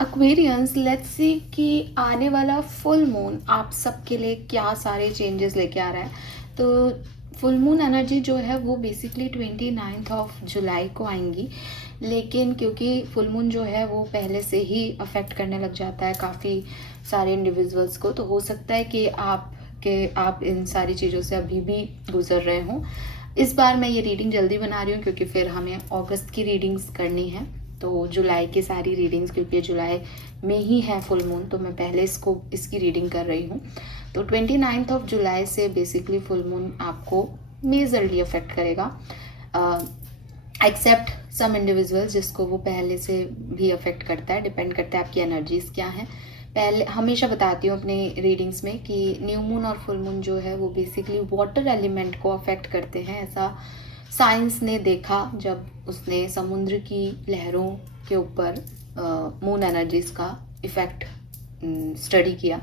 Aquarians, let's see कि आने वाला फुल मून आप सबके लिए क्या सारे चेंजेस लेके आ रहा है। तो फुल मून एनर्जी जो है वो बेसिकली 29 ऑफ जुलाई को आएंगी, लेकिन क्योंकि फुल मून जो है वो पहले से ही अफेक्ट करने लग जाता है काफ़ी सारे इंडिविजुअल्स को, तो हो सकता है कि आप इन सारी चीज़ों से अभी भी गुजर रहे हों। इस बार मैं ये रीडिंग जल्दी बना रही हूँ क्योंकि फिर हमें अगस्त की रीडिंग्स करनी है, तो जुलाई की सारी रीडिंग्स, क्योंकि जुलाई में ही है फुल मून, तो मैं पहले इसकी रीडिंग कर रही हूँ। तो 29 ऑफ जुलाई से बेसिकली फुल मून आपको मेजरली अफेक्ट करेगा, एक्सेप्ट सम इंडिविजुअल्स जिसको वो पहले से भी अफेक्ट करता है। डिपेंड करता है आपकी एनर्जीज क्या हैं। पहले हमेशा बताती हूँ अपने रीडिंग्स में कि न्यू मून और फुल मून जो है वो बेसिकली वाटर एलिमेंट को अफेक्ट करते हैं। ऐसा साइंस ने देखा जब उसने समुद्र की लहरों के ऊपर मून एनर्जीज का इफेक्ट स्टडी किया।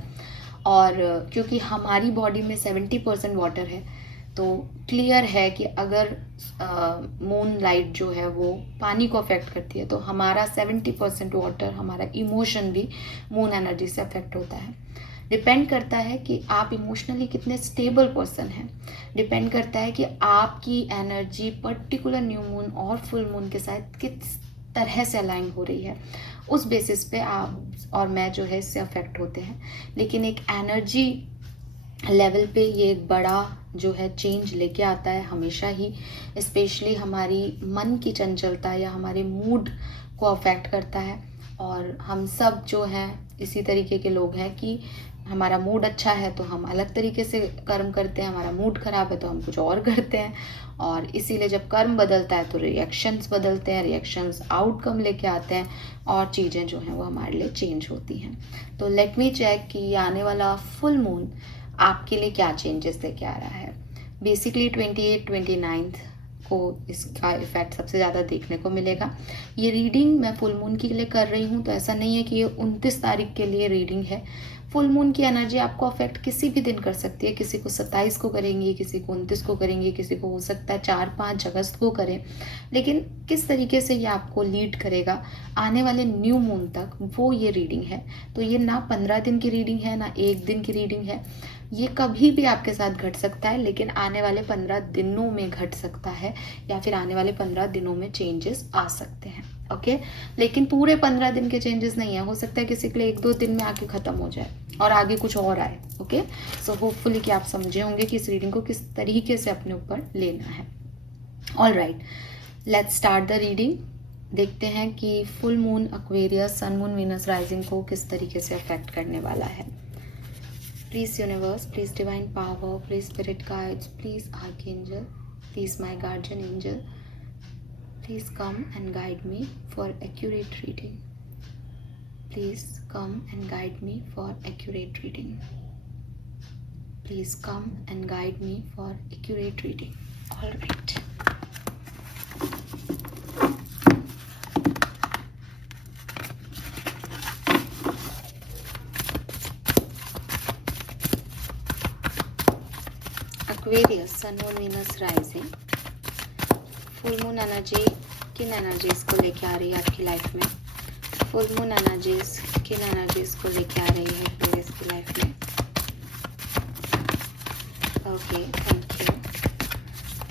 और क्योंकि हमारी बॉडी में 70% वाटर है, तो क्लियर है कि अगर मून लाइट जो है वो पानी को अफेक्ट करती है तो हमारा 70% वाटर, हमारा इमोशन भी मून एनर्जी से अफेक्ट होता है। डिपेंड करता है कि आप इमोशनली कितने स्टेबल पर्सन हैं। डिपेंड करता है कि आपकी एनर्जी पर्टिकुलर न्यू मून और फुल मून के साथ किस तरह से अलाइन हो रही है, उस बेसिस पे आप और मैं जो है इससे अफेक्ट होते हैं। लेकिन एक एनर्जी लेवल पे ये एक बड़ा जो है चेंज लेके आता है हमेशा ही, स्पेशली हमारी मन की चंचलता या हमारे मूड को अफेक्ट करता है। और हम सब जो हैं इसी तरीके के लोग हैं कि हमारा मूड अच्छा है तो हम अलग तरीके से कर्म करते हैं, हमारा मूड खराब है तो हम कुछ और करते हैं। और इसीलिए जब कर्म बदलता है तो रिएक्शंस बदलते हैं, रिएक्शंस आउटकम लेके आते हैं और चीज़ें जो हैं वो हमारे लिए चेंज होती हैं। तो लेट मी चेक कि आने वाला फुल मून आपके लिए क्या चेंजेस लेके आ रहा है। बेसिकली 28-29 को इसका इफेक्ट सबसे ज़्यादा देखने को मिलेगा। ये रीडिंग मैं फुल मून के लिए कर रही हूँ, तो ऐसा नहीं है कि ये 29 तारीख के लिए रीडिंग है। फुल मून की एनर्जी आपको अफेक्ट किसी भी दिन कर सकती है। किसी को 27 को करेंगी, किसी को 29 को करेंगी, किसी को हो सकता है 4-5 अगस्त को करें। लेकिन किस तरीके से ये आपको लीड करेगा आने वाले न्यू मून तक, वो ये रीडिंग है। तो ये ना 15 दिन की रीडिंग है ना 1 दिन की रीडिंग है। ये कभी भी आपके साथ घट सकता है, लेकिन आने वाले 15 दिनों में घट सकता है या फिर आने वाले 15 दिनों में चेंजेस आ सकते हैं। ओके, लेकिन पूरे 15 दिन के चेंजेस नहीं है। हो सकता है किसी के लिए 1-2 दिन में आके खत्म हो जाए और आगे कुछ और आए। ओके, सो होपफुली कि आप समझे होंगे कि इस रीडिंग को किस तरीके से अपने ऊपर लेना है। All right, let's start the reading. देखते हैं कि full moon Aquarius, sun moon Venus rising को किस तरीके से अफेक्ट करने वाला है। Please universe, please divine power, please spirit guides, please archangel, please my guardian angel, please come and guide me for accurate reading. Please come and guide me for accurate reading. Please come and guide me for accurate reading. All right. Aquarius, Sun Moon Venus Rising, full moon energy किन energies को लेके आ रही है आपकी life में। Full moon energies किन energies को लेके आ रही है एक्वेरियस की लाइफ में। Okay,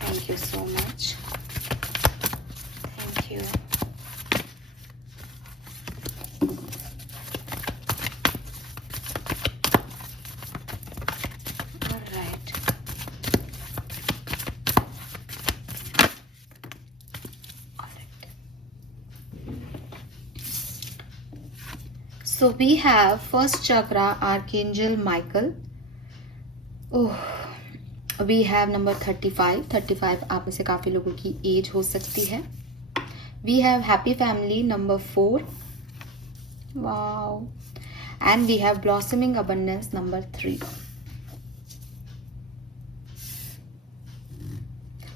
thank you so much, thank you. So we have first chakra, Archangel Michael. Oh, we have number 35. 35 आप में से काफ़ी लोगों की एज हो सकती है। We have Happy Family number 4. Wow. And we have Blossoming Abundance number 3.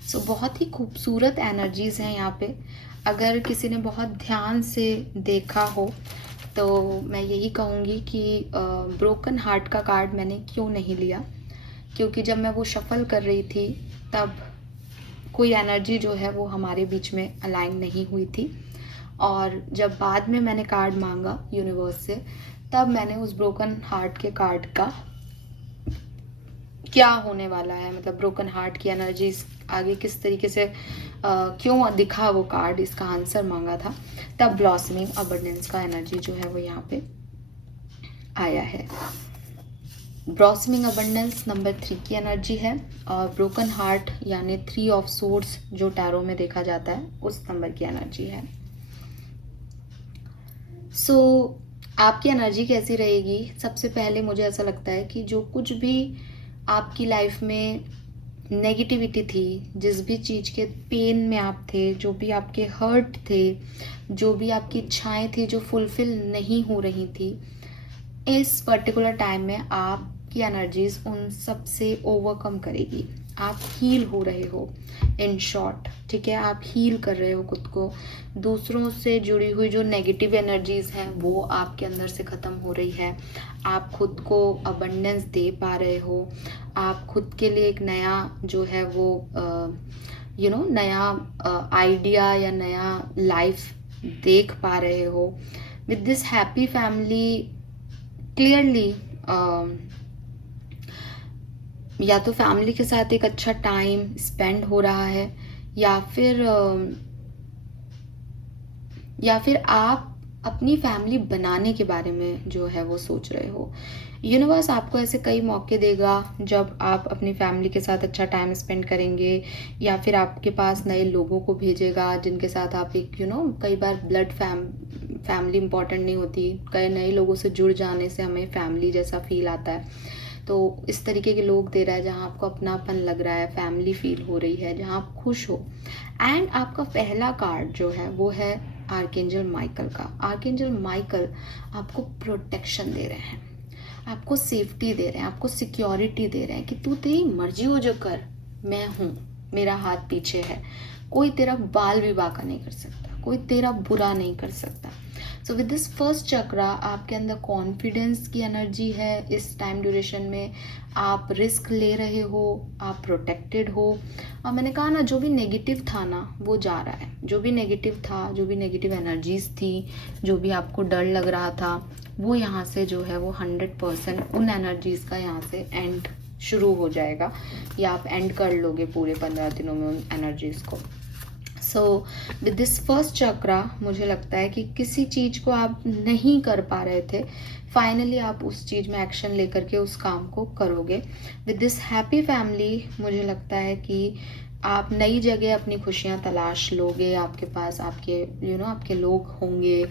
So बहुत ही खूबसूरत एनर्जीज हैं यहाँ पे। अगर किसी ने बहुत ध्यान से देखा हो तो मैं यही कहूँगी कि ब्रोकन हार्ट का कार्ड मैंने क्यों नहीं लिया, क्योंकि जब मैं वो शफल कर रही थी तब कोई एनर्जी जो है वो हमारे बीच में अलाइन नहीं हुई थी। और जब बाद में मैंने कार्ड मांगा यूनिवर्स से, तब मैंने उस ब्रोकन हार्ट के कार्ड का क्या होने वाला है, मतलब ब्रोकन हार्ट की एनर्जी आगे किस तरीके से क्यों दिखा वो कार्ड, इसका आंसर मांगा था। तब ब्लॉसमिंग अबंडेंस का एनर्जी जो है वो यहाँ पे आया है। ब्लॉसमिंग अबंडेंस नंबर 3 की एनर्जी है, और ब्रोकन हार्ट यानी 3 ऑफ सोर्ड्स जो टैरो में देखा जाता है उस नंबर की एनर्जी है। सो आपकी एनर्जी कैसी रहेगी? सबसे पहले मुझे ऐसा लगता है कि जो कुछ भी आपकी लाइफ में नेगेटिविटी थी, जिस भी चीज़ के पेन में आप थे, जो भी आपके हर्ट थे, जो भी आपकी इच्छाएं थी जो फुलफिल नहीं हो रही थी, इस पर्टिकुलर टाइम में आपकी एनर्जीज उन सब से ओवरकम करेगी। आप हील हो रहे हो, इन शॉर्ट, ठीक है, आप हील कर रहे हो खुद को। दूसरों से जुड़ी हुई जो नेगेटिव एनर्जीज हैं वो आपके अंदर से ख़त्म हो रही है। आप खुद को अबंडेंस दे पा रहे हो। आप खुद के लिए एक नया जो है वो नया आइडिया या नया लाइफ देख पा रहे हो। With this happy family clearly या तो फैमिली के साथ एक अच्छा टाइम स्पेंड हो रहा है, या फिर आप अपनी फैमिली बनाने के बारे में जो है वो सोच रहे हो। यूनिवर्स आपको ऐसे कई मौके देगा जब आप अपनी फैमिली के साथ अच्छा टाइम स्पेंड करेंगे, या फिर आपके पास नए लोगों को भेजेगा जिनके साथ आप एक कई बार ब्लड फैमिली इंपॉर्टेंट नहीं होती, कई नए लोगों से जुड़ जाने से हमें फैमिली जैसा फील आता है। तो इस तरीके के लोग दे रहा है जहाँ आपको अपनापन लग रहा है, फैमिली फील हो रही है, जहाँ आप खुश हो। एंड आपका पहला कार्ड जो है वो है आर्कएंजल माइकल का। आर्कएंजल माइकल आपको प्रोटेक्शन दे रहे हैं, आपको सेफ्टी दे रहे हैं, आपको सिक्योरिटी दे रहे हैं कि तू तेरी मर्जी हो जो कर, मैं हूँ, मेरा हाथ पीछे है, कोई तेरा बाल भी बांका नहीं कर सकता, कोई तेरा बुरा नहीं कर सकता। सो विद दिस फर्स्ट चक्रा आपके अंदर कॉन्फिडेंस की एनर्जी है। इस टाइम ड्यूरेशन में आप रिस्क ले रहे हो, आप प्रोटेक्टेड हो। और मैंने कहा ना, जो भी नेगेटिव था ना वो जा रहा है, जो भी नेगेटिव था, जो भी नेगेटिव एनर्जीज थी, जो भी आपको डर लग रहा था, वो यहाँ से जो है वो 100% उन एनर्जीज का यहाँ से एंड शुरू हो जाएगा, या आप एंड कर लोगे पूरे 15 दिनों में उन एनर्जीज को। सो विद दिस फर्स्ट चक्रा मुझे लगता है कि किसी चीज़ को आप नहीं कर पा रहे थे, फाइनली आप उस चीज़ में एक्शन लेकर के उस काम को करोगे। विद दिस हैप्पी फैमिली मुझे लगता है कि आप नई जगह अपनी खुशियाँ तलाश लोगे। आपके पास आपके आपके लोग होंगे।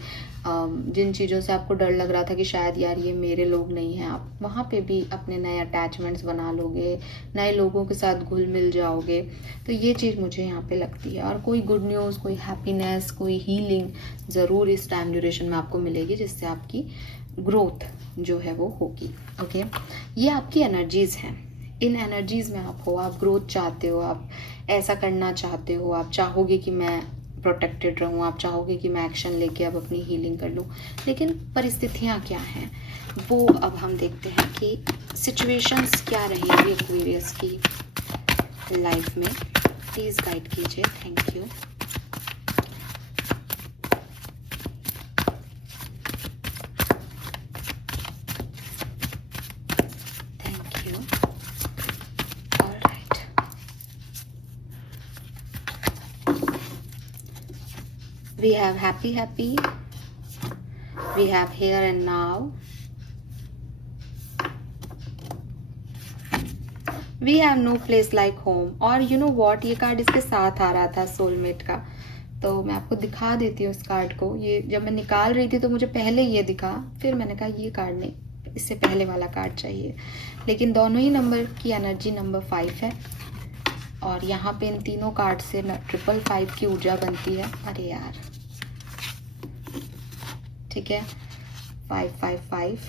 जिन चीज़ों से आपको डर लग रहा था कि शायद यार ये मेरे लोग नहीं हैं, आप वहाँ पे भी अपने नए अटैचमेंट्स बना लोगे, नए लोगों के साथ घुल मिल जाओगे। तो ये चीज़ मुझे यहाँ पे लगती है। और कोई गुड न्यूज़, कोई हैप्पीनेस, कोई हीलिंग ज़रूर इस टाइम ड्यूरेशन में आपको मिलेगी, जिससे आपकी ग्रोथ जो है वो होगी। ओके, ये आपकी एनर्जीज़ हैं। इन एनर्जीज़ में आप हो, आप ग्रोथ चाहते हो, आप ऐसा करना चाहते हो, आप चाहोगे कि मैं प्रोटेक्टेड रहूँ, आप चाहोगे कि मैं एक्शन लेके अब अपनी हीलिंग कर लूँ। लेकिन परिस्थितियाँ क्या हैं वो अब हम देखते हैं कि सिचुएशंस क्या रहेंगी एक्वेरियस की लाइफ में। प्लीज़ गाइड कीजिए। Thank you. We have happy, we have here and now, we have no place like home। और you know what, ये कार्ड इसके साथ आ रहा था सोलमेट का, तो मैं आपको दिखा देती हूँ इस कार्ड को। ये जब मैं निकाल रही थी तो मुझे पहले ये दिखा, फिर मैंने कहा ये कार्ड नहीं, इससे पहले वाला कार्ड चाहिए। लेकिन दोनों ही नंबर की एनर्जी नंबर 5 है, और यहाँ पे इन तीनों कार्ड से 555 की ऊर्जा बनती है। अरे यार, ठीक है, 555,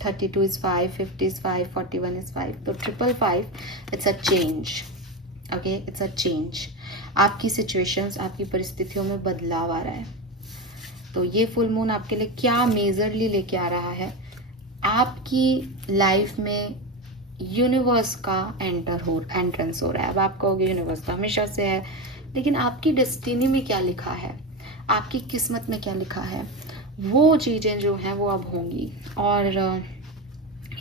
32 is 5, 50 is 5, 41 is 5, तो 555 it's a change. Okay, it's a change. आपकी सिचुएशंस, आपकी परिस्थितियों में बदलाव आ रहा है। तो ये फुल मून आपके लिए क्या मेजरली लेके आ रहा है, आपकी लाइफ में यूनिवर्स का एंट्रेंस हो रहा है। अब आप कहोगे यूनिवर्स तो हमेशा से है, लेकिन आपकी डेस्टिनी में क्या लिखा है, आपकी किस्मत में क्या लिखा है, वो चीज़ें जो हैं वो अब होंगी। और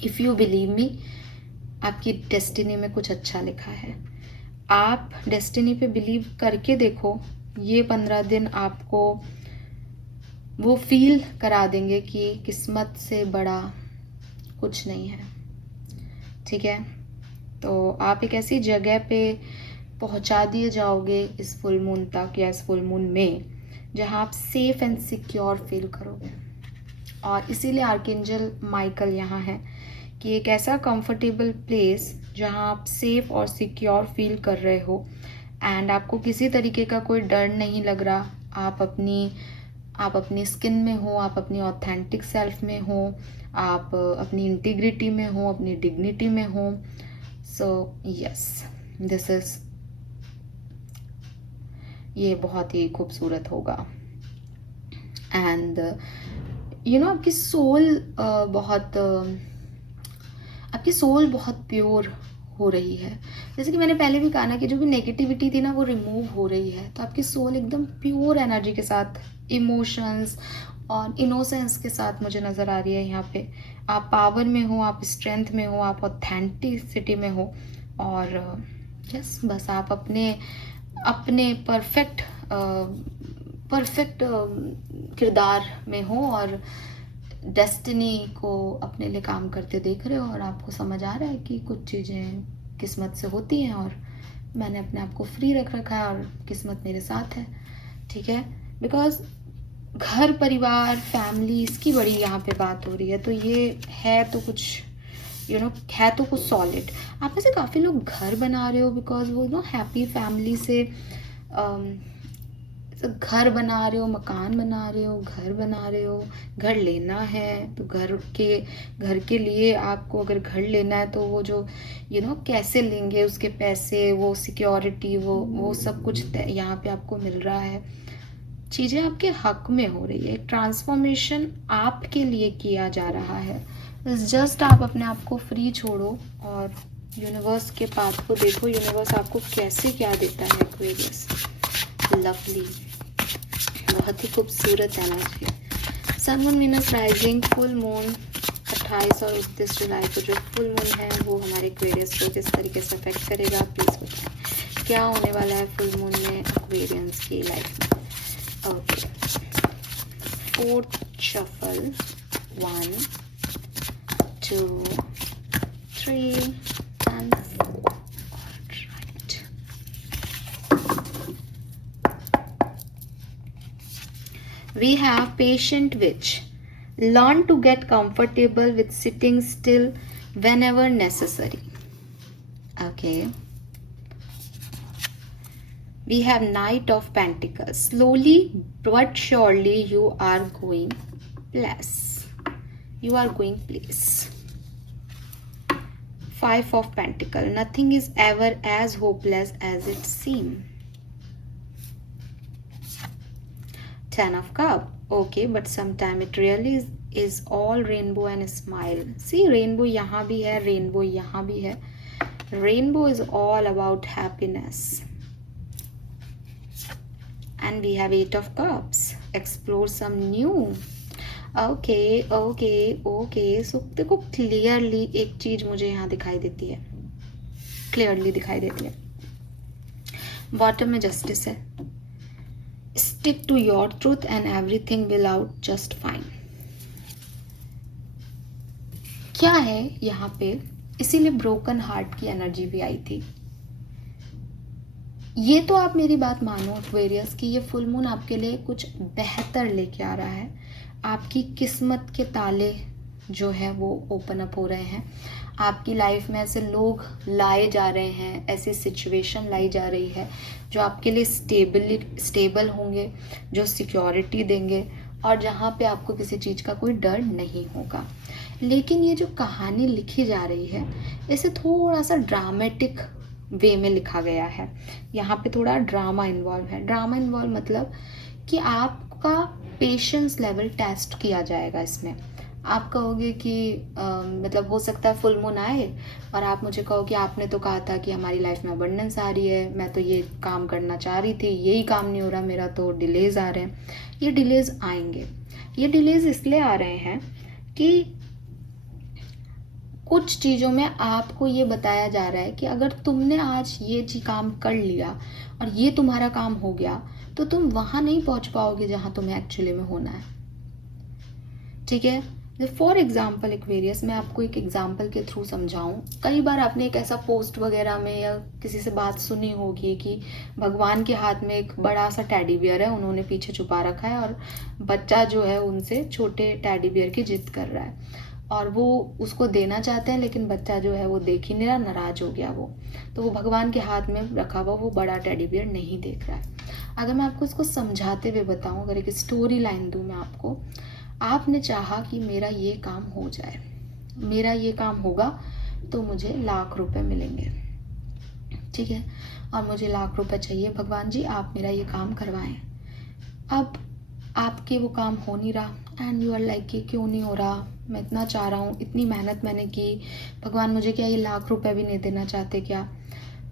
इफ़ यू बिलीव मी, आपकी डेस्टिनी में कुछ अच्छा लिखा है। आप डेस्टिनी पे बिलीव करके देखो, ये 15 दिन आपको वो फील करा देंगे कि किस्मत से बड़ा कुछ नहीं है। ठीक है, तो आप एक ऐसी जगह पे पहुंचा दिए जाओगे इस फुल मून तक या इस फुल मून में, जहां आप सेफ एंड सिक्योर फील करोगे। और इसीलिए आर्कएंजल माइकल यहाँ है कि एक ऐसा कंफर्टेबल प्लेस जहाँ आप सेफ और सिक्योर फील कर रहे हो एंड आपको किसी तरीके का कोई डर नहीं लग रहा। आप अपनी स्किन में हो, आप अपनी ऑथेंटिक सेल्फ में हो, आप अपनी इंटीग्रिटी में हो, अपनी डिग्निटी में हो। सो यस, दिस इज, ये बहुत ही खूबसूरत होगा। एंड यू नो आपकी सोल बहुत प्योर हो रही है। जैसे कि मैंने पहले भी कहा ना कि जो भी नेगेटिविटी थी ना वो रिमूव हो रही है। तो आपकी सोल एकदम प्योर एनर्जी के साथ, इमोशंस और इनोसेंस के साथ मुझे नज़र आ रही है यहाँ पे। आप पावर में हो, आप स्ट्रेंथ में हो, आप ऑथेंटिसिटी में हो। और यस, बस आप अपने परफेक्ट किरदार में हो और डेस्टिनी को अपने लिए काम करते देख रहे हो। और आपको समझ आ रहा है कि कुछ चीज़ें किस्मत से होती हैं और मैंने अपने आप को फ्री रख रखा है और किस्मत मेरे साथ है। ठीक है, बिकॉज घर परिवार फैमिली इसकी बड़ी यहाँ पे बात हो रही है। तो ये है तो कुछ है तो कुछ सॉलिड। आप में से काफ़ी लोग घर बना रहे हो बिकॉज वो हैप्पी फैमिली से घर बना रहे हो, मकान बना रहे हो, घर बना रहे हो, घर लेना है। तो घर के लिए आपको अगर घर लेना है तो वो जो कैसे लेंगे, उसके पैसे, वो सिक्योरिटी, वो सब कुछ यहाँ पे आपको मिल रहा है। चीज़ें आपके हक में हो रही है। एक ट्रांसफॉर्मेशन आपके लिए किया जा रहा है। जस्ट आप अपने आप को फ्री छोड़ो और यूनिवर्स के पाथ को देखो। यूनिवर्स आपको कैसे क्या देता है। एक्वेरियस, लवली, बहुत ही खूबसूरत energy. Sun moon Venus rising, full moon 28 और 29 जुलाई को जो फुल मून है वो हमारे एक्वेरियस को किस तरीके से अफेक्ट करेगा, प्लीज़ बताएं। क्या होने वाला है फुल मून में एक्वेरियंस की लाइफ में। Okay, fourth shuffle, 1 2 3 and 4. Right. We have patient witch. Learn to get comfortable with sitting still whenever necessary. Okay. We have Knight of Pentacles. Slowly but surely you are going place. You are going place. 5 of Pentacles. Nothing is ever as hopeless as it seems. 10 of Cups. Okay, but sometimes it really is all rainbow and smile. See, rainbow यहाँ भी है, rainbow यहाँ भी है. Rainbow is all about happiness. And we have 8 of Cups. Explore some new. Okay so देखो, clearly एक चीज मुझे यहाँ दिखाई देती है, क्लियरली दिखाई देती है। बॉटम में जस्टिस है। Stick to your truth and everything will out just fine. क्या है यहाँ पे, इसीलिए ब्रोकन हार्ट की एनर्जी भी आई थी। ये तो आप मेरी बात मानो एक्वेरियस कि ये फुल मून आपके लिए कुछ बेहतर लेके आ रहा है। आपकी किस्मत के ताले जो है वो ओपन अप हो रहे हैं। आपकी लाइफ में ऐसे लोग लाए जा रहे हैं, ऐसी सिचुएशन लाई जा रही है जो आपके लिए स्टेबल होंगे, जो सिक्योरिटी देंगे और जहाँ पे आपको किसी चीज़ का कोई डर नहीं होगा। लेकिन ये जो कहानी लिखी जा रही है इसे थोड़ा सा ड्रामेटिक वे में लिखा गया है। यहाँ पे थोड़ा ड्रामा इन्वॉल्व है। ड्रामा इन्वॉल्व मतलब कि आपका पेशेंस लेवल टेस्ट किया जाएगा इसमें। आप कहोगे कि मतलब हो सकता है फुल मून आए और आप मुझे कहो कि आपने तो कहा था कि हमारी लाइफ में अबंडेंस आ रही है, मैं तो ये काम करना चाह रही थी, यही काम नहीं हो रहा मेरा, तो डिलेज आ रहे हैं। ये डिलेज आएंगे। ये डिलेज इसलिए आ रहे हैं कि कुछ चीज़ों में आपको ये बताया जा रहा है कि अगर तुमने आज ये काम कर लिया और ये तुम्हारा काम हो गया, तो तुम वहाँ नहीं पहुँच पाओगे जहाँ तुम्हें एक्चुअली में होना है। ठीक है। फॉर एग्जाम्पल एक्वेरियस, मैं आपको एक एग्जाम्पल के थ्रू समझाऊं। कई बार आपने एक ऐसा पोस्ट वगैरह में या किसी से बात सुनी होगी कि भगवान के हाथ में एक बड़ा सा टेडी बियर है, उन्होंने पीछे छुपा रखा है और बच्चा जो है उनसे छोटे टेडी बियर की जिद कर रहा है और वो उसको देना चाहते हैं, लेकिन बच्चा जो है वो देख ही नहीं रहा, नाराज हो गया वो, तो वो भगवान के हाथ में रखा हुआ वो बड़ा टेडी बियर नहीं देख रहा है। अगर मैं आपको इसको समझाते हुए बताऊं, अगर एक स्टोरी लाइन दूं मैं आपको, आपने चाहा कि मेरा ये काम हो जाए, मेरा ये काम होगा तो मुझे ₹1,00,000 मिलेंगे, ठीक है, और मुझे ₹1,00,000 चाहिए, भगवान जी आप मेरा ये काम करवाएं। अब आपके वो काम हो नहीं रहा एंड यू आर लाइक कि क्यों नहीं हो रहा, मैं इतना चाह रहा हूँ, इतनी मेहनत मैंने की, भगवान मुझे क्या ये ₹1,00,000 भी नहीं देना चाहते क्या?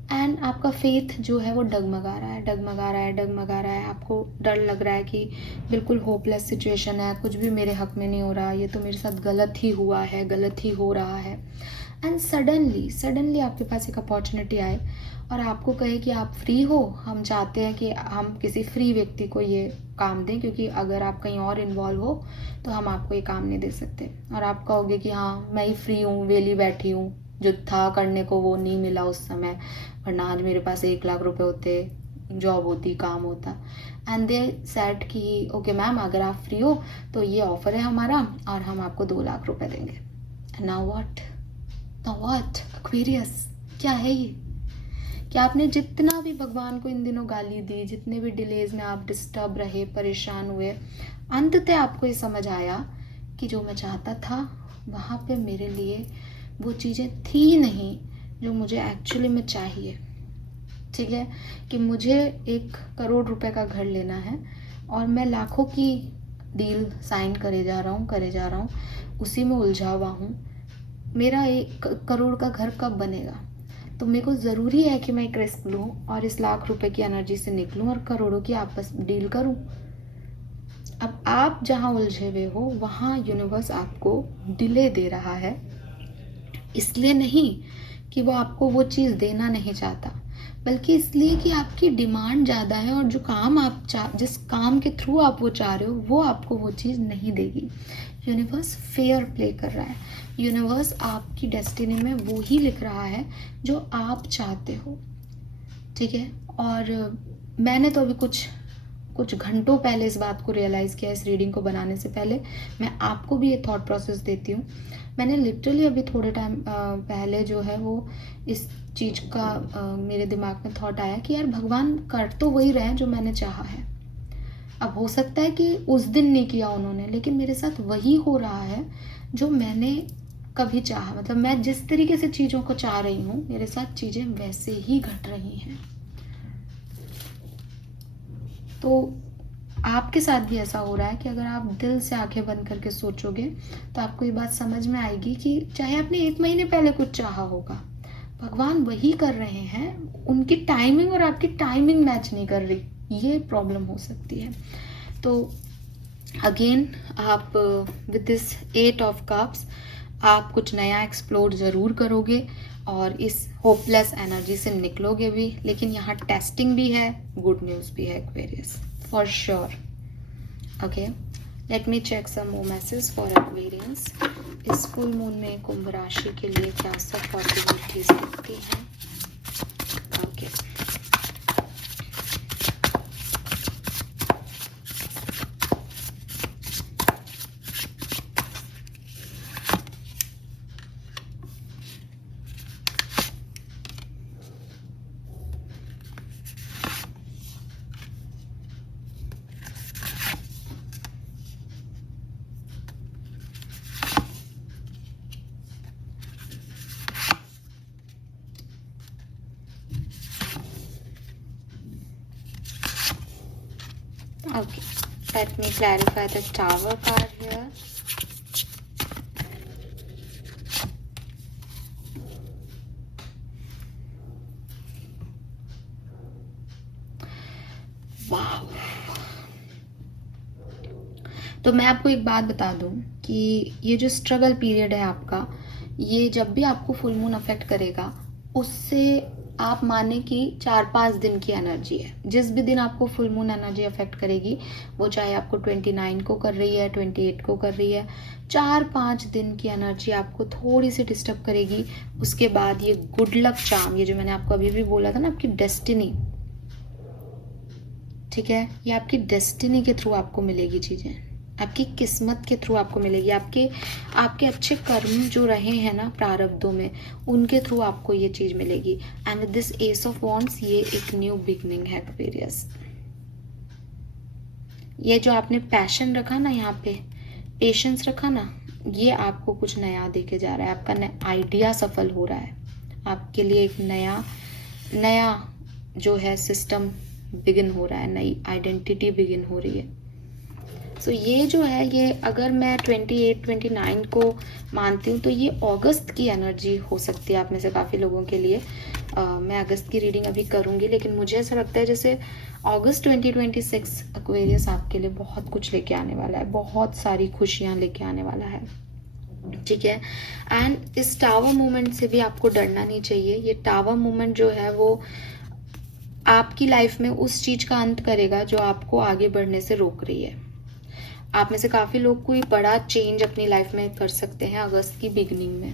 एंड आपका फेथ जो है वो डगमगा रहा है, डगमगा रहा है, डगमगा रहा है। आपको डर लग रहा है कि बिल्कुल होपलेस सिचुएशन है, कुछ भी मेरे हक में नहीं हो रहा, ये तो मेरे साथ गलत ही हुआ है, गलत ही हो रहा है। एंड सडनली आपके पास एक अपॉर्चुनिटी आए और आपको कहे कि आप फ्री हो, हम चाहते हैं कि हम किसी फ्री व्यक्ति को ये काम दें, क्योंकि अगर आप कहीं और इन्वॉल्व हो तो हम आपको ये काम नहीं दे सकते। और आप कहोगे कि हाँ मैं ही फ्री हूँ, वेली बैठी हूँ, जो था करने को वो नहीं मिला उस समय, वरना आज मेरे पास ₹1,00,000 होते, जॉब होती, काम होता। एंड दे सेड कि ओके मैम अगर आप फ्री हो तो ये ऑफर है हमारा और हम आपको ₹2,00,000 देंगे। नाउ व्हाट एक्वेरियस, क्या है ये? कि आपने जितना भी भगवान को इन दिनों गाली दी, जितने भी डिलेज में आप डिस्टर्ब रहे, परेशान हुए, अंततः आपको ये समझ आया कि जो मैं चाहता था वहाँ पे मेरे लिए वो चीज़ें थी नहीं जो मुझे एक्चुअली में चाहिए। ठीक है, कि मुझे ₹1,00,00,000 का घर लेना है और मैं लाखों की डील साइन करे जा रहा हूँ, उसी में उलझा हुआ हूँ। मेरा 1,00,00,000 का घर कब बनेगा? तो मेरे को ज़रूरी है कि मैं एक रिस्क लूँ और इस ₹1,00,000 की एनर्जी से निकलूँ और करोड़ों की आपस डील करूँ। अब आप जहाँ उलझे हुए हो वहाँ यूनिवर्स आपको डिले दे रहा है, इसलिए नहीं कि वो आपको वो चीज़ देना नहीं चाहता, बल्कि इसलिए कि आपकी डिमांड ज़्यादा है और जो काम आप जिस काम के थ्रू आप वो चाह रहे हो वो आपको वो चीज़ नहीं देगी। यूनिवर्स फेयर प्ले कर रहा है। यूनिवर्स आपकी डेस्टिनी में वो ही लिख रहा है जो आप चाहते हो। ठीक है, और मैंने तो अभी कुछ घंटों पहले इस बात को रियलाइज़ किया, इस रीडिंग को बनाने से पहले। मैं आपको भी ये थॉट प्रोसेस देती हूँ। मैंने लिटरली अभी थोड़े टाइम पहले जो है वो इस चीज़ का मेरे दिमाग में थॉट आया कि यार भगवान कर तो वही रहे हैं जो मैंने चाहा है। अब हो सकता है कि उस दिन नहीं किया उन्होंने, लेकिन मेरे साथ वही हो रहा है जो मैंने कभी चाहा। मतलब मैं जिस तरीके से चीज़ों को चाह रही हूँ मेरे साथ चीज़ें वैसे ही घट रही हैं। तो आपके साथ भी ऐसा हो रहा है कि अगर आप दिल से आंखें बंद करके सोचोगे तो आपको ये बात समझ में आएगी कि चाहे आपने 1 महीने पहले कुछ चाहा होगा, भगवान वही कर रहे हैं। उनकी टाइमिंग और आपकी टाइमिंग मैच नहीं कर रही, ये प्रॉब्लम हो सकती है। तो अगेन आप विद दिस 8 ऑफ कप्स आप कुछ नया एक्सप्लोर ज़रूर करोगे और इस होपलेस एनर्जी से निकलोगे भी। लेकिन यहाँ टेस्टिंग भी है, गुड न्यूज़ भी है Aquarius, for sure. Okay, let me check some more message for Aquarians. इस फुल मून में कुंभ राशि के लिए क्या सब पॉसिबिलिटीज दिखती हैं? Okay, okay, let me clarify the Tower card here. तो मैं आपको एक बात बता दूं कि ये जो स्ट्रगल पीरियड है आपका, ये जब भी आपको फुल मून अफेक्ट करेगा, उससे आप माने कि 4-5 दिन की एनर्जी है। जिस भी दिन आपको फुल मून एनर्जी अफेक्ट करेगी, वो चाहे आपको 29 को कर रही है, 28 को कर रही है, 4-5 दिन की एनर्जी आपको थोड़ी सी डिस्टर्ब करेगी। उसके बाद ये गुड लक चार्म, ये जो मैंने आपको अभी भी बोला था ना, आपकी डेस्टिनी, ठीक है, ये आपकी डेस्टिनी के थ्रू आपको मिलेगी चीज़ें, आपकी किस्मत के थ्रू आपको मिलेगी, आपके अच्छे कर्म जो रहे हैं ना प्रारब्धों में, उनके थ्रू आपको ये चीज़ मिलेगी। And with this S of wands, ये एक न्यू बिगनिंग है एक्वेरियस। ये जो आपने पैशन रखा ना, यहाँ पे पेशेंस रखा ना, ये आपको कुछ नया देके जा रहा है। आपका आइडिया सफल हो रहा है, आपके लिए एक नया जो है सिस्टम बिगिन हो रहा है, नई आइडेंटिटी बिगिन हो रही है। सो ये जो है, ये अगर मैं 28-29 को मानती हूँ, तो ये अगस्त की एनर्जी हो सकती है आप में से काफ़ी लोगों के लिए। मैं अगस्त की रीडिंग अभी करूँगी, लेकिन मुझे ऐसा लगता है जैसे अगस्त 2026 एक्वेरियस आपके लिए बहुत कुछ लेके आने वाला है, बहुत सारी खुशियाँ लेके आने वाला है, ठीक है। एंड इस टावर मूवमेंट से भी आपको डरना नहीं चाहिए। ये टावर मूवमेंट जो है वो आपकी लाइफ में उस चीज़ का अंत करेगा जो आपको आगे बढ़ने से रोक रही है। आप में से काफ़ी लोग कोई बड़ा चेंज अपनी लाइफ में कर सकते हैं अगस्त की बिगनिंग में,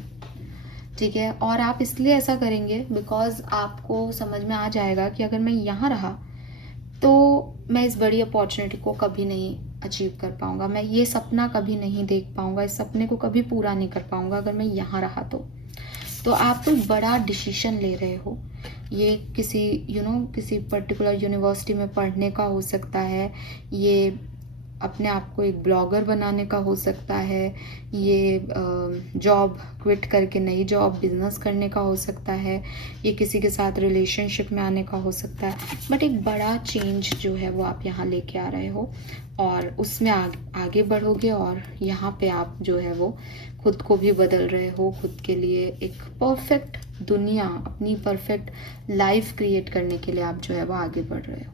ठीक है। और आप इसलिए ऐसा करेंगे बिकॉज आपको समझ में आ जाएगा कि अगर मैं यहाँ रहा तो मैं इस बड़ी अपॉर्चुनिटी को कभी नहीं अचीव कर पाऊँगा, मैं ये सपना कभी नहीं देख पाऊँगा, इस सपने को कभी पूरा नहीं कर पाऊँगा अगर मैं यहाँ रहा तो आप कोई बड़ा डिसीजन ले रहे हो। ये किसी किसी पर्टिकुलर यूनिवर्सिटी में पढ़ने का हो सकता है, ये अपने आप को एक ब्लॉगर बनाने का हो सकता है, ये जॉब क्विट करके नई जॉब बिजनेस करने का हो सकता है, ये किसी के साथ रिलेशनशिप में आने का हो सकता है। बट एक बड़ा चेंज जो है वो आप यहाँ लेके आ रहे हो और उसमें आगे बढ़ोगे, और यहाँ पे आप जो है वो खुद को भी बदल रहे हो, खुद के लिए एक परफेक्ट दुनिया, अपनी परफेक्ट लाइफ क्रिएट करने के लिए आप जो है वो आगे बढ़ रहे हो।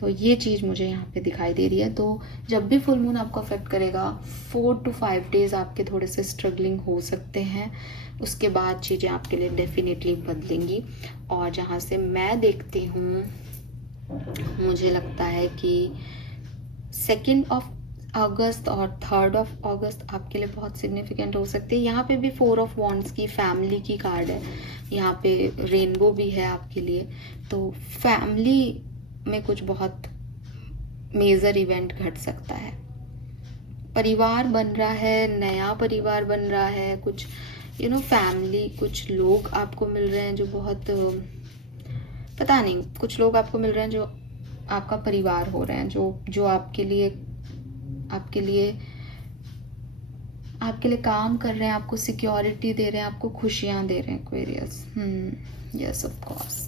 तो ये चीज़ मुझे यहाँ पे दिखाई दे रही है। तो जब भी फुल मून आपको अफेक्ट करेगा, 4 to 5 डेज़ आपके थोड़े से स्ट्रगलिंग हो सकते हैं, उसके बाद चीज़ें आपके लिए डेफिनेटली बदलेंगी। और जहाँ से मैं देखती हूँ, मुझे लगता है कि 2 अगस्त और 3 अगस्त आपके लिए बहुत सिग्निफिकेंट हो सकती है। यहाँ पे भी 4 ऑफ वॉन्ड्स की फैमिली की कार्ड है, यहाँ पे रेनबो भी है आपके लिए। तो फैमिली में कुछ बहुत मेजर इवेंट घट सकता है, परिवार बन रहा है, नया परिवार बन रहा है, कुछ फैमिली, कुछ लोग आपको मिल रहे हैं जो बहुत पता नहीं, कुछ लोग आपको मिल रहे हैं जो आपका परिवार हो रहे हैं, जो आपके लिए काम कर रहे हैं, आपको सिक्योरिटी दे रहे हैं, आपको खुशियां दे रहे हैं Aquarius. Yes of course.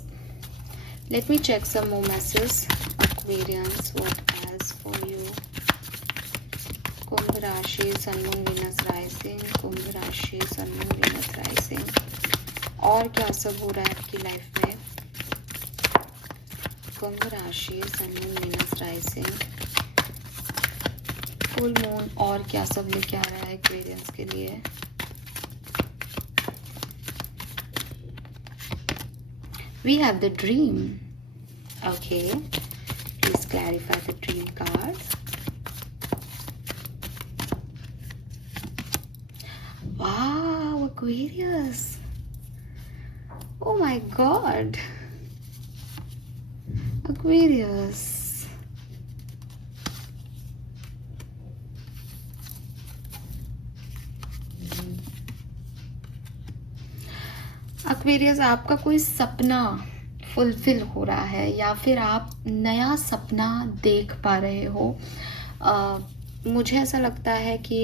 Let me check some more messages. Aquarians, what else for you? कुंभ राशि, सन मून वीनस राइजिंग, कुंभ राशि, सन मून वीनस राइजिंग। और क्या सब हो रहा है आपकी लाइफ में? कुंभ राशि, sun moon Venus rising, full moon, और क्या सब लेके आ रहा है एक्वेरियंस के लिए? We have the dream. Okay, please clarify the dream card. Wow, Aquarius. Oh my God. Aquarius. Aquarius, आपका कोई सपना फुलफिल हो रहा है या फिर आप नया सपना देख पा रहे हो। मुझे ऐसा लगता है कि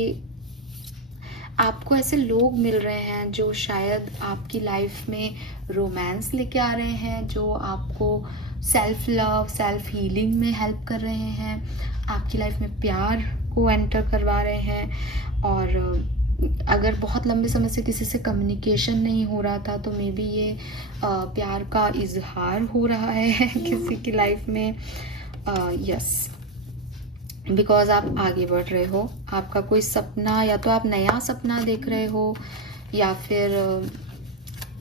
आपको ऐसे लोग मिल रहे हैं जो शायद आपकी लाइफ में रोमांस लेके आ रहे हैं, जो आपको सेल्फ लव, सेल्फ हीलिंग में हेल्प कर रहे हैं, आपकी लाइफ में प्यार को एंटर करवा रहे हैं। और अगर बहुत लंबे समय से किसी से कम्युनिकेशन नहीं हो रहा था, तो मे बी ये प्यार का इजहार हो रहा है किसी की लाइफ में। यस, बिकॉज आप आगे बढ़ रहे हो, आपका कोई सपना, या तो आप नया सपना देख रहे हो या फिर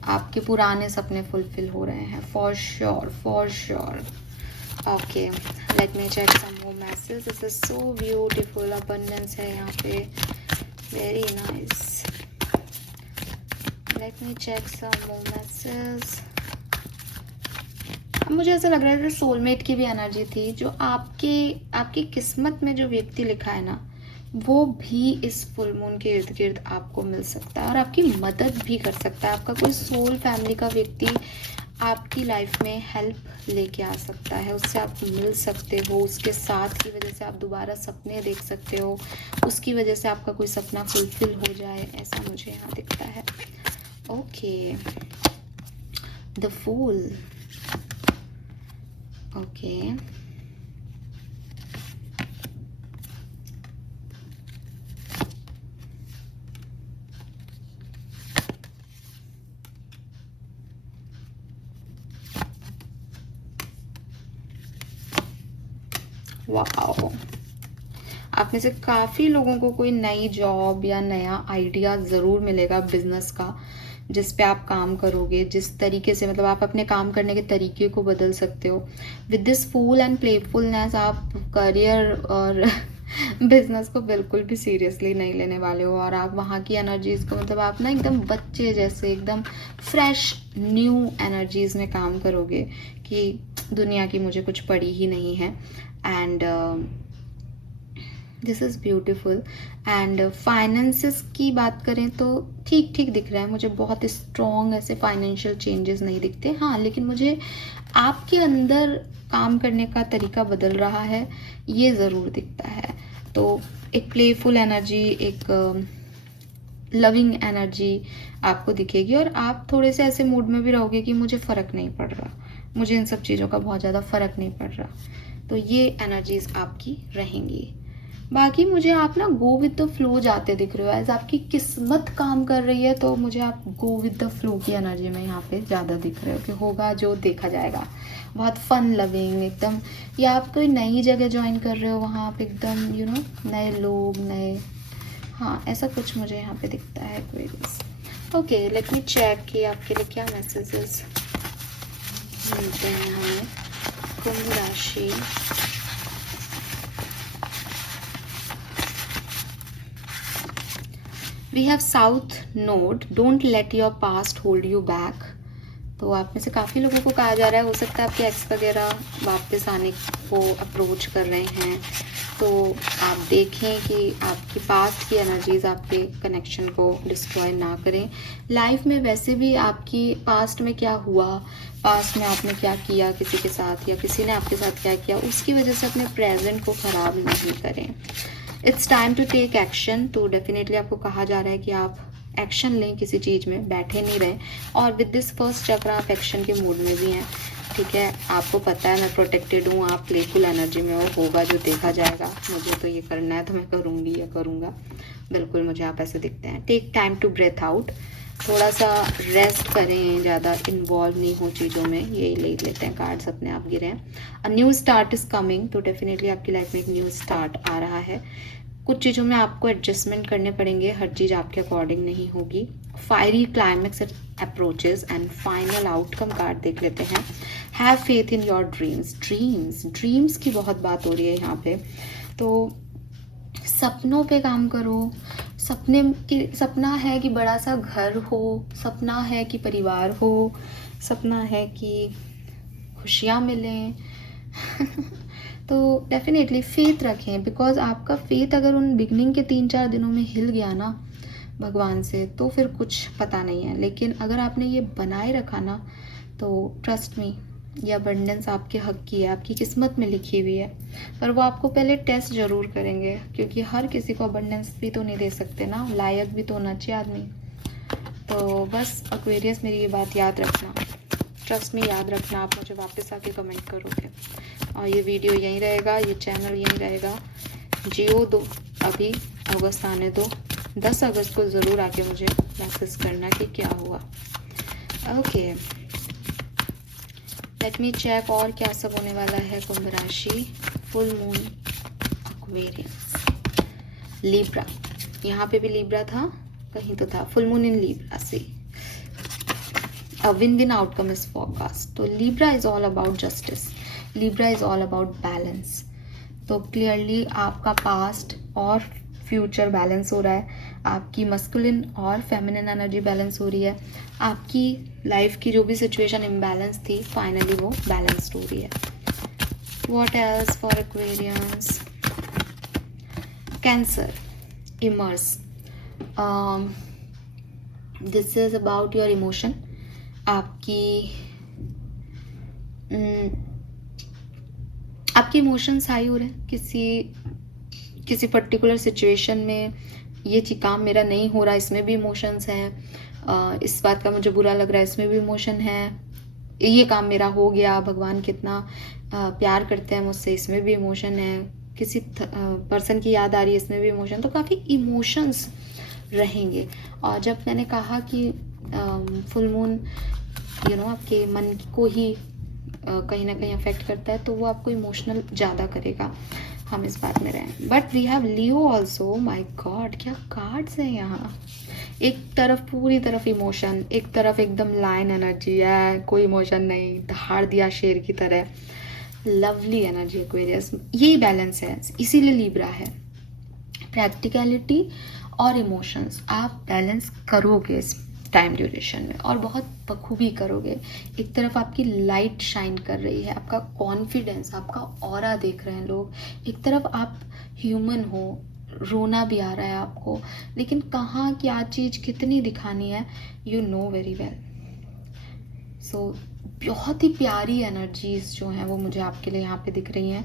आपके पुराने सपने फुलफिल हो रहे हैं, for sure, for sure. Okay, let me check some more message. This is so beautiful, abundance है यहाँ पे, very nice. Let me check some more message. मुझे ऐसा लग रहा है जैसे सोलमेट की भी एनर्जी थी, जो आपकी किस्मत में जो व्यक्ति लिखा है ना, वो भी इस फुल मून के इर्द गिर्द आपको मिल सकता है और आपकी मदद भी कर सकता है। आपका कोई सोल फैमिली का व्यक्ति आपकी लाइफ में हेल्प लेके आ सकता है, उससे आप मिल सकते हो, उसके साथ की वजह से आप दोबारा सपने देख सकते हो, उसकी वजह से आपका कोई सपना फुलफिल हो जाए, ऐसा मुझे यहाँ दिखता है। Okay, the fool. Okay, wow, आप में से काफ़ी लोगों को कोई नई जॉब या नया आइडिया ज़रूर मिलेगा बिजनेस का, जिस पे आप काम करोगे, जिस तरीके से, मतलब आप अपने काम करने के तरीके को बदल सकते हो। With this fool and playfulness आप करियर और बिजनेस को बिल्कुल भी सीरियसली नहीं लेने वाले हो, और आप वहाँ की एनर्जीज को, मतलब आप ना एकदम बच्चे जैसे, एकदम फ्रेश न्यू एनर्जीज में काम करोगे कि दुनिया की मुझे कुछ पड़ी ही नहीं है। And this is beautiful. And finances की बात करें तो ठीक ठीक दिख रहा है मुझे, बहुत स्ट्रॉन्ग ऐसे फाइनेंशियल चेंजेस नहीं दिखते, हाँ, लेकिन मुझे आपके अंदर काम करने का तरीका बदल रहा है, ये ज़रूर दिखता है। तो एक प्लेफुल एनर्जी, एक लविंग एनर्जी आपको दिखेगी, और आप थोड़े से ऐसे मूड में भी रहोगे कि मुझे फ़र्क नहीं पड़ रहा, मुझे इन सब चीज़ों का बहुत ज़्यादा फ़र्क नहीं पड़ रहा। तो ये एनर्जीज आपकी रहेंगी। बाकी मुझे आप ना गो विद द फ्लो जाते दिख रहे हो, एज आपकी किस्मत काम कर रही है, तो मुझे आप गो विद द फ्लो की एनर्जी में यहाँ पे ज़्यादा दिख रहे हो कि होगा जो देखा जाएगा। बहुत फन लविंग एकदम, या आप कोई नई जगह ज्वाइन कर रहे हो, वहाँ आप एकदम नए लोग, नए, हाँ, ऐसा कुछ मुझे यहाँ पे दिखता है। Queries. Okay, let me check कि आपके लिए क्या मैसेजेस मिलते हैं हमें। कुंभ राशि, we have south node, don't let your past hold you back. तो आप में से काफ़ी लोगों को कहा जा रहा है, हो सकता है आपके एक्स वगैरह वापस आने को अप्रोच कर रहे हैं, तो आप देखें कि आपकी पास्ट की एनर्जीज आपके कनेक्शन को डिस्ट्रॉय ना करें। लाइफ में वैसे भी आपकी पास्ट में क्या हुआ, पास्ट में आपने क्या किया किसी के साथ, या किसी ने आपके साथ क्या किया, उसकी वजह से अपने प्रेजेंट को ख़राब नहीं करें। It's time to take action. तो डेफिनेटली आपको कहा जा रहा है कि आप एक्शन लें, किसी चीज़ में बैठे नहीं रहें, और विद दिस फर्स्ट चक्र आप एक्शन के मूड में भी हैं, ठीक है। आपको पता है मैं प्रोटेक्टेड हूँ, आप प्लेफुल एनर्जी में हो, होगा जो देखा जाएगा, मुझे तो ये करना है तो मैं करूँगी या करूँगा, बिल्कुल मुझे आप ऐसे दिखते हैं। Take time to breathe out, थोड़ा सा रेस्ट करें, ज़्यादा इन्वॉल्व नहीं हो चीज़ों में, ये ले लेते हैं कार्ड्स अपने आप गिरे हैं। A new start is coming, तो डेफिनेटली आपकी लाइफ में एक न्यू स्टार्ट आ रहा है। कुछ चीज़ों में आपको एडजस्टमेंट करने पड़ेंगे, हर चीज़ आपके अकॉर्डिंग नहीं होगी। Fiery climax approaches and final outcome card देख लेते हैं। Have faith in your dreams, dreams की बहुत बात हो रही है यहाँ पे, तो सपनों पे काम करो। सपना है कि बड़ा सा घर हो, सपना है कि परिवार हो, सपना है कि खुशियाँ मिलें तो डेफिनेटली फेथ रखें, बिकॉज आपका फेथ अगर उन बिगनिंग के 3-4 दिनों में हिल गया ना भगवान से, तो फिर कुछ पता नहीं है। लेकिन अगर आपने ये बनाए रखा ना, तो ट्रस्ट मी, ये अबंडेंस आपके हक की है, आपकी किस्मत में लिखी हुई है। पर वो आपको पहले टेस्ट ज़रूर करेंगे, क्योंकि हर किसी को अबंडेंस भी तो नहीं दे सकते ना, लायक भी तो होना चाहिए आदमी। तो बस एक्वेरियस, मेरी ये बात याद रखना, ट्रस्ट में याद रखना, आप मुझे वापस आके कमेंट करोगे। और ये वीडियो यहीं रहेगा, ये चैनल यहीं रहेगा, जियो दो, अभी अगस्त आने दो, 10 अगस्त को ज़रूर आके मुझे मैसेज करना कि क्या हुआ। ओके, लेट मी चेक और क्या सब होने वाला है कुंभ राशि, फुल मून, एक्वेरियंस, लिब्रा, यहाँ पे भी लिब्रा था, कहीं तो था, फुल मून इन लिब्रा से a win-win outcome is forecast. तो Libra is all about justice, Libra is all about balance. तो क्लियरली आपका पास्ट और फ्यूचर बैलेंस हो रहा है, आपकी मस्कुलिन और फेमिनिन एनर्जी बैलेंस हो रही है, आपकी लाइफ की जो भी सिचुएशन इम्बैलेंस थी फाइनली वो बैलेंस्ड हो रही है. What else for Aquarians? Cancer, immerse. This is about your emotion. आपके इमोशंस हाई हो रहे हैं किसी पर्टिकुलर सिचुएशन में. ये काम मेरा नहीं हो रहा, इसमें भी इमोशंस हैं. इस बात का मुझे बुरा लग रहा है, इसमें भी इमोशन है. ये काम मेरा हो गया, भगवान कितना प्यार करते हैं मुझसे, इसमें भी इमोशन है. किसी पर्सन की याद आ रही है, इसमें भी इमोशन. तो काफ़ी इमोशंस रहेंगे. और जब मैंने कहा कि फुल मून आपके मन को ही कहीं ना कहीं अफेक्ट करता है, तो वो आपको इमोशनल ज़्यादा करेगा. हम इस बात में रहें. But we have Leo also. My God, क्या कार्ड्स हैं यहाँ. एक तरफ पूरी तरफ इमोशन, एक तरफ एकदम लाइन एनर्जी है, कोई इमोशन नहीं, दहाड़ दिया शेर की तरह. Lovely energy Aquarius. यही बैलेंस है, इसीलिए लिब्रा है. प्रैक्टिकलिटी और इमोशंस आप बैलेंस करोगे इस टाइम ड्यूरेशन में, और बहुत बखूबी करोगे. एक तरफ आपकी लाइट शाइन कर रही है, आपका कॉन्फिडेंस, आपका ऑरा देख रहे हैं लोग. एक तरफ आप ह्यूमन हो, रोना भी आ रहा है आपको, लेकिन कहाँ क्या चीज़ कितनी दिखानी है यू नो वेरी वेल. सो बहुत ही प्यारी एनर्जीज जो हैं वो मुझे आपके लिए यहाँ पे दिख रही हैं,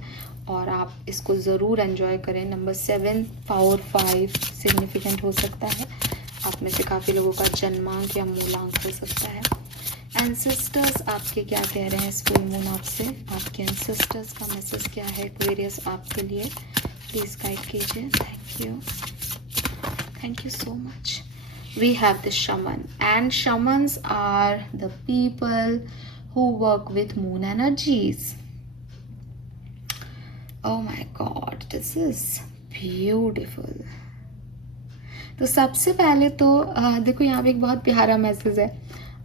और आप इसको ज़रूर एंजॉय करें. नंबर 7, पावर 5 सिग्निफिकेंट हो सकता है. आप में से काफ़ी लोगों का जन्मांक या मूलांक हो सकता है. एंसेस्टर्स आपके क्या कह रहे हैं इस फुल मून आपसे? आपके एंसेस्टर्स का मैसेज क्या है एक्वेरियस आपके लिए? प्लीज़ गाइड कीजिए. Thank you so much. We have the shaman, and shamans are the people who work with moon energies. Oh my god, this is beautiful. तो सबसे पहले तो देखो यहाँ पे एक बहुत प्यारा मैसेज है.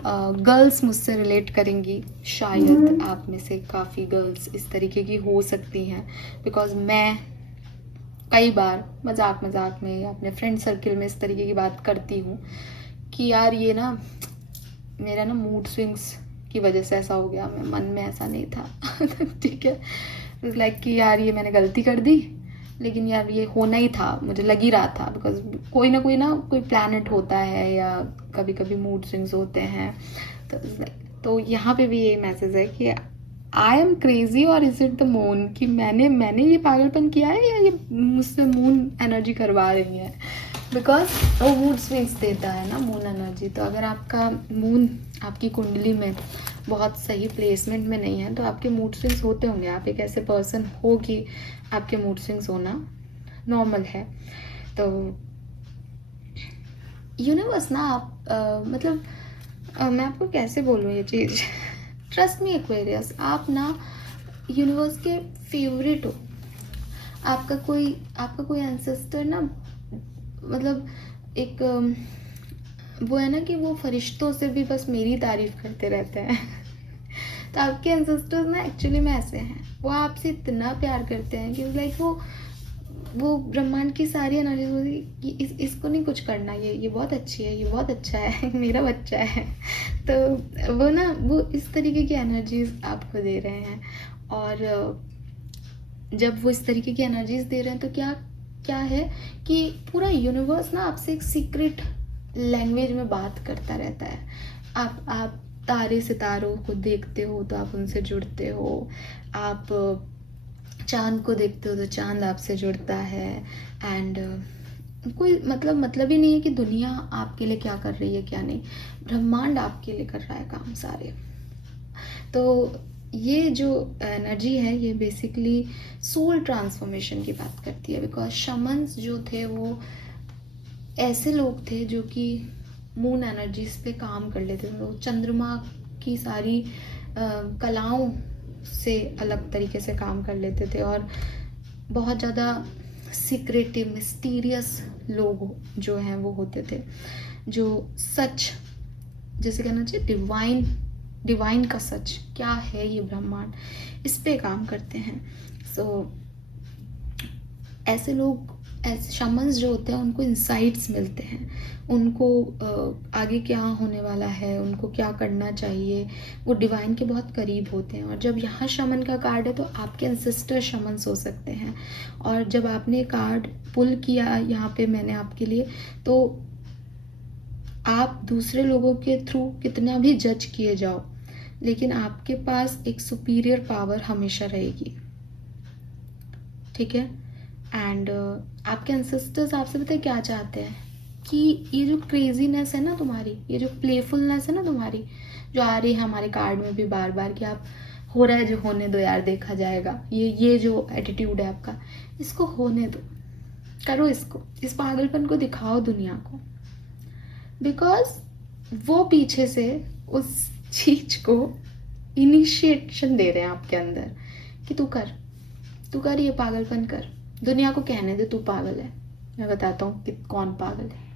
गर्ल्स मुझसे रिलेट करेंगी, शायद आप में से काफ़ी गर्ल्स इस तरीके की हो सकती हैं, बिकॉज मैं कई बार मजाक में या अपने फ्रेंड सर्कल में इस तरीके की बात करती हूँ कि यार ये ना मेरा ना मूड स्विंग्स की वजह से ऐसा हो गया, मैं मन में ऐसा नहीं था. ठीक है, इट्स लाइक कि यार ये मैंने गलती कर दी, लेकिन यार ये होना ही था, मुझे लग ही रहा था, बिकॉज कोई प्लैनेट होता है या कभी कभी मूड स्विंग्स होते हैं. तो यहाँ पे भी ये मैसेज है कि आई एम क्रेजी और इज इट द मून, कि मैंने ये पागलपन किया है या ये मुझसे मून एनर्जी करवा रही है. बिकॉज वो मूड स्विंग्स देता है ना मून एनर्जी. तो अगर आपका मून आपकी कुंडली में बहुत सही प्लेसमेंट में नहीं है तो आपके मूड स्विंग्स होते होंगे. आप एक ऐसे पर्सन हो कि आपके मूड स्विंग्स होना नॉर्मल है. तो यूनिवर्स ना आप मैं आपको कैसे बोलूँ ये चीज़. ट्रस्ट मी एक्वेरियस, आप ना यूनिवर्स के फेवरेट हो. आपका कोई एंसेस्टर ना, मतलब एक वो है ना कि वो फरिश्तों से भी बस मेरी तारीफ करते रहते हैं. तो आपके एंसेस्टर्स ना एक्चुअली में ऐसे हैं, वो आपसे इतना प्यार करते हैं कि लाइक वो ब्रह्मांड की सारी एनर्जी होती कि इसको नहीं कुछ करना, ये बहुत अच्छी है, ये बहुत अच्छा है, मेरा बच्चा है. तो वो इस तरीके की एनर्जीज आपको दे रहे हैं. और जब वो इस तरीके की एनर्जीज दे रहे हैं तो क्या है कि पूरा यूनिवर्स ना आपसे एक सीक्रेट लैंग्वेज में बात करता रहता है. आप तारे सितारों को देखते हो तो आप उनसे जुड़ते हो, आप चांद को देखते हो तो चांद आपसे जुड़ता है. एंड कोई मतलब ही नहीं है कि दुनिया आपके लिए क्या कर रही है क्या नहीं, ब्रह्मांड आपके लिए कर रहा है काम सारे. तो ये जो एनर्जी है ये बेसिकली सोल ट्रांसफॉर्मेशन की बात करती है. बिकॉज शमन्स जो थे वो ऐसे लोग थे जो कि मून एनर्जीज पे काम कर लेते थे. वो चंद्रमा की सारी कलाओं से अलग तरीके से काम कर लेते थे और बहुत ज़्यादा सीक्रेटिव मिस्टीरियस लोग जो हैं वो होते थे, जो सच, जैसे कहना चाहिए डिवाइन का सच क्या है, ये ब्रह्मांड, इस पे काम करते हैं। सो ऐसे लोग, ऐसे शमन्स जो होते हैं, उनको इंसाइट्स मिलते हैं, उनको आगे क्या होने वाला है, उनको क्या करना चाहिए, वो डिवाइन के बहुत करीब होते हैं। और जब यहाँ शमन का कार्ड है तो आपके एंसेस्टर शमन्स हो सकते हैं। और जब आपने कार्ड पुल किया यहाँ पे मैंने आपके लिए, तो आप दूसरे लोगों के थ्रू कितना भी जज किए जाओ, लेकिन आपके पास एक सुपीरियर पावर हमेशा रहेगी, ठीक है। एंड आपके एंसेस्टर्स आपसे पता है क्या चाहते हैं, कि ये जो क्रेजीनेस है ना तुम्हारी, ये जो प्लेफुलनेस है ना तुम्हारी, जो आ रही है हमारे कार्ड में भी बार बार, कि आप हो रहा है जो होने दो यार, देखा जाएगा, ये जो एटीट्यूड है आपका, इसको होने दो, करो इसको, इस पागलपन को दिखाओ दुनिया को। बिकॉज वो पीछे से उस चीज को इनिशिएशन दे रहे हैं आपके अंदर, कि तू कर ये पागलपन कर, दुनिया को कहने दे तू पागल है, मैं बताता हूँ कि कौन पागल है।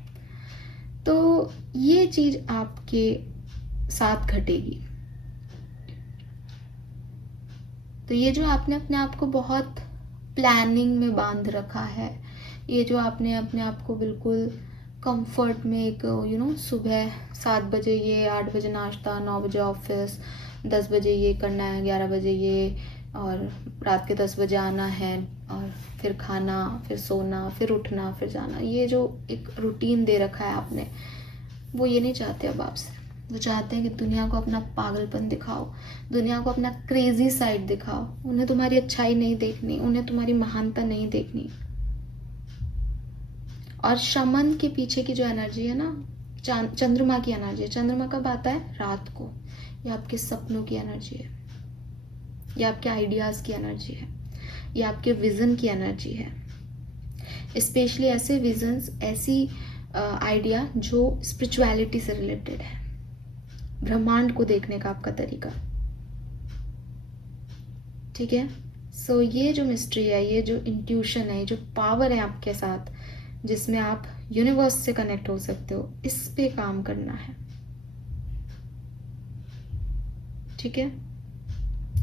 तो ये चीज आपके साथ घटेगी। तो ये जो आपने अपने आप को बहुत प्लानिंग में बांध रखा है, ये जो आपने अपने आप को बिल्कुल कंफर्ट में, एक सुबह 7 बजे ये, 8 बजे नाश्ता, 9 बजे ऑफिस, 10 बजे ये करना है, 11 बजे ये, और रात के 10 बजे आना है, और फिर खाना, फिर सोना, फिर उठना, फिर जाना, ये जो एक रूटीन दे रखा है आपने, वो ये नहीं चाहते अब आपसे। वो चाहते हैं कि दुनिया को अपना पागलपन दिखाओ, दुनिया को अपना क्रेजी साइड दिखाओ। उन्हें तुम्हारी अच्छाई नहीं देखनी, उन्हें तुम्हारी महानता नहीं देखनी। और शमन के पीछे की जो एनर्जी है ना, चंद्रमा की एनर्जी है। चंद्रमा कब आता है? रात को। ये आपके सपनों की एनर्जी है, ये आपके आइडियाज की एनर्जी है, ये आपके विजन की एनर्जी है। स्पेशली ऐसे विजन्स, ऐसी आइडिया जो स्पिरिचुअलिटी से रिलेटेड है, ब्रह्मांड को देखने का आपका तरीका, ठीक है। सो ये जो मिस्ट्री है, ये जो इंट्यूशन है, ये जो पावर है आपके साथ, जिसमें आप यूनिवर्स से कनेक्ट हो सकते हो, इस पे काम करना है, ठीक है।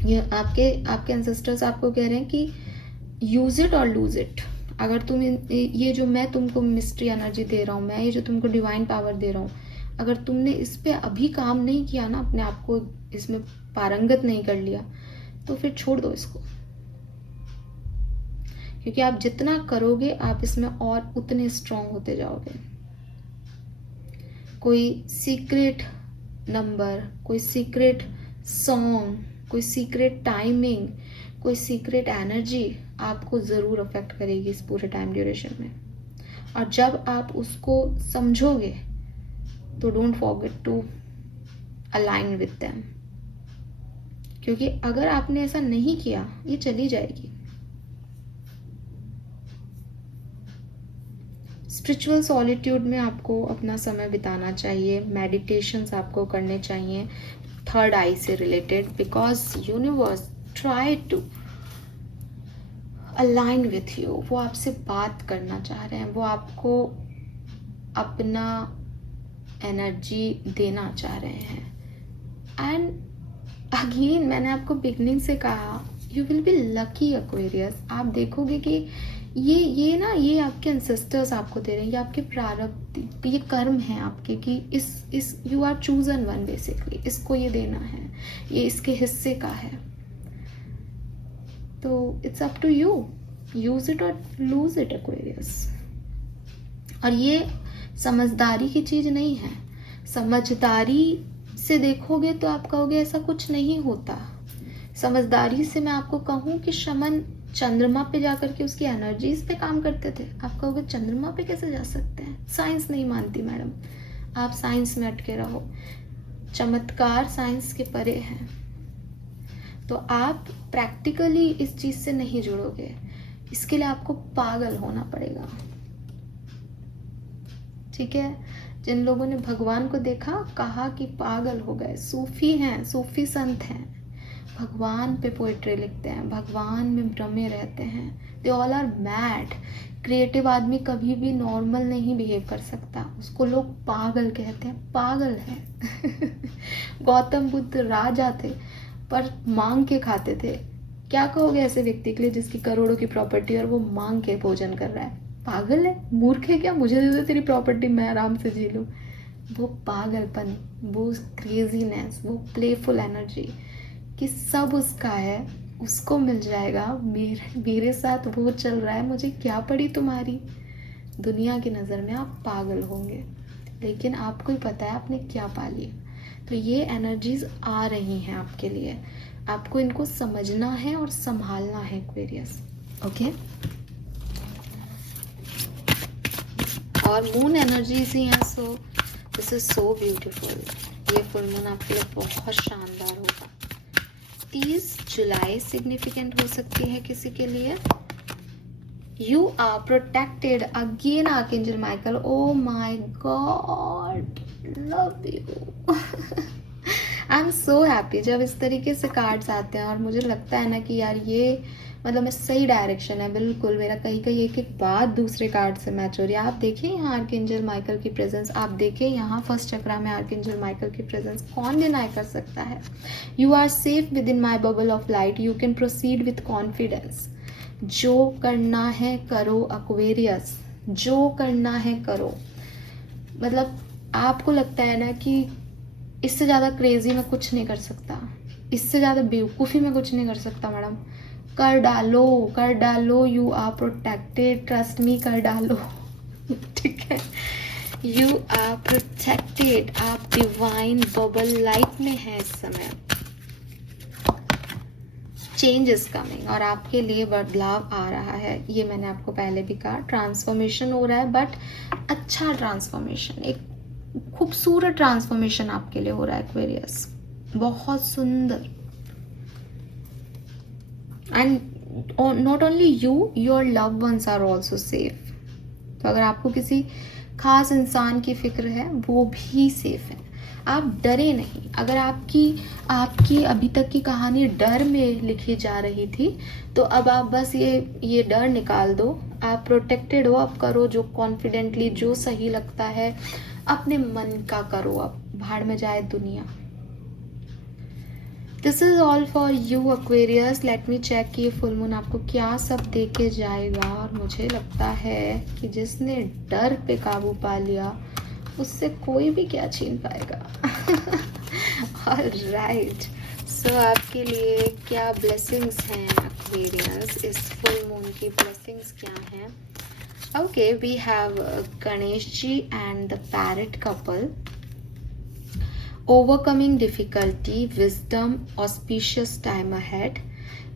ये आपके एंसेस्टर्स आपको कह रहे हैं कि यूज इट और लूज इट। अगर तुम ये जो मैं तुमको मिस्ट्री एनर्जी दे रहा हूँ, मैं ये जो तुमको डिवाइन पावर दे रहा हूँ, अगर तुमने इस पे अभी काम नहीं किया ना, अपने आप को इसमें पारंगत नहीं कर लिया, तो फिर छोड़ दो इसको। क्योंकि आप जितना करोगे, आप इसमें और उतने स्ट्रांग होते जाओगे। कोई सीक्रेट नंबर, कोई सीक्रेट सॉन्ग, कोई सीक्रेट टाइमिंग, कोई सीक्रेट एनर्जी आपको ज़रूर अफेक्ट करेगी इस पूरे टाइम ड्यूरेशन में। और जब आप उसको समझोगे, तो don't forget to align with them. क्योंकि अगर आपने ऐसा नहीं किया, ये चली जाएगी। स्पिरिचुअल सॉलिट्यूड में आपको अपना समय बिताना चाहिए, मेडिटेशंस आपको करने चाहिए थर्ड आई से related, because universe try to align with you. वो आपसे बात करना चाह रहे हैं, वो आपको अपना एनर्जी देना चाह रहे हैं। एंड अगेन मैंने आपको बिगनिंग से कहा, you will be lucky Aquarius. आप देखोगे कि ये आपके एंसेस्टर्स आपको दे रहे हैं, ये आपके प्रारब्ध, ये कर्म है आपके, कि इस you are chosen one basically, इसको ये देना है, ये इसके हिस्से का है। तो it's up to you, use it और लूज इट एक्वेरियस। और ये समझदारी की चीज नहीं है। समझदारी से देखोगे तो आप कहोगे ऐसा कुछ नहीं होता। समझदारी से मैं आपको कहूँ कि शमन चंद्रमा पे जाकर के उसकी एनर्जीज पे काम करते थे, आप कहोगे चंद्रमा पे कैसे जा सकते हैं? साइंस नहीं मानती मैडम, आप साइंस में अटके रहो। चमत्कार साइंस के परे हैं। तो आप प्रैक्टिकली इस चीज से नहीं जुड़ोगे, इसके लिए आपको पागल होना पड़ेगा, ठीक है। जिन लोगों ने भगवान को देखा, कहा कि पागल हो गए, सूफी हैं, सूफी संत हैं, भगवान पे पोइट्री लिखते हैं, भगवान में रमे रहते हैं। They all are mad. Creative आदमी कभी भी नॉर्मल नहीं बिहेव कर सकता, उसको लोग पागल कहते हैं, पागल है। गौतम बुद्ध राजा थे पर मांग के खाते थे। क्या कहोगे ऐसे व्यक्ति के लिए जिसकी करोड़ों की प्रॉपर्टी और वो मांग के भोजन कर रहा है? पागल है, मूर्ख है क्या? मुझे दे दो तेरी प्रॉपर्टी, मैं आराम से जी लूँ। वो पागलपन, वो क्रेजीनेस, वो प्लेफुल एनर्जी कि सब उसका है, उसको मिल जाएगा, मेरे साथ वो चल रहा है, मुझे क्या पड़ी तुम्हारी। दुनिया की नज़र में आप पागल होंगे, लेकिन आपको ही पता है आपने क्या पा लिया। तो ये एनर्जीज आ रही हैं आपके लिए, आपको इनको समझना है और संभालना है एक्वेरियस। ओके, और मून एनर्जीज ही हैं, so this is so beautiful. ये फुल मून आपके लिए बहुत शानदार होगा। 30 जुलाई सिग्निफिकेंट हो सकती है किसी के लिए। You are protected again archangel Michael. Oh my God, love you. I am so happy जब इस तरीके से कार्ड्स आते हैं और मुझे लगता है ना कि यार ये मतलब मैं सही डायरेक्शन है बिल्कुल। मेरा कहीं कहीं एक एक बात दूसरे कार्ड से मैच हो रही है। आप देखिए यहाँ आर्कएंजल माइकल की प्रेजेंस, आप देखिए यहाँ फर्स्ट चक्रा में आर्कएंजल माइकल की प्रेजेंस, कौन डिनाई कर सकता है। You are safe within my bubble of light, you can proceed with confidence. जो करना है करो एक्वेरियस, जो करना है करो। मतलब आपको लगता है ना कि इससे ज़्यादा क्रेजी मैं कुछ नहीं कर सकता, इससे ज़्यादा बेवकूफ़ी मैं कुछ नहीं कर सकता मैडम, कर डालो, कर डालो। You are protected, trust me, कर डालो। ठीक है, यू आर प्रोटेक्टेड। आप डिवाइन बबल लाइट में है इस समय। चेंज इज कमिंग, और आपके लिए बदलाव आ रहा है। ये मैंने आपको पहले भी कहा, ट्रांसफॉर्मेशन हो रहा है, बट अच्छा ट्रांसफॉर्मेशन, एक खूबसूरत ट्रांसफॉर्मेशन आपके लिए हो रहा है एक्वेरियस, बहुत सुंदर। And not only you, your love ones are also safe. तो अगर आपको किसी खास इंसान की फिक्र है, वो भी सेफ है। आप डरे नहीं। अगर आपकी अभी तक की कहानी डर में लिखी जा रही थी, तो अब आप बस ये डर निकाल दो। आप प्रोटेक्टेड हो, अब करो जो कॉन्फिडेंटली, जो सही लगता है, अपने मन का करो, अब भाड़ में जाए दुनिया। This is all for you Aquarius. Let me check कि ये फुल मून आपको क्या सब दे के जाएगा। और मुझे लगता है कि जिसने डर पे काबू पा लिया, उससे कोई भी क्या छीन पाएगा। ऑलराइट, सो आपके लिए क्या ब्लेसिंग्स हैं एक्वेरियस, इस फुल मून की ब्लेसिंग्स क्या हैं? Okay, we have Ganesh ji and the parrot couple. Overcoming difficulty, wisdom, auspicious time ahead.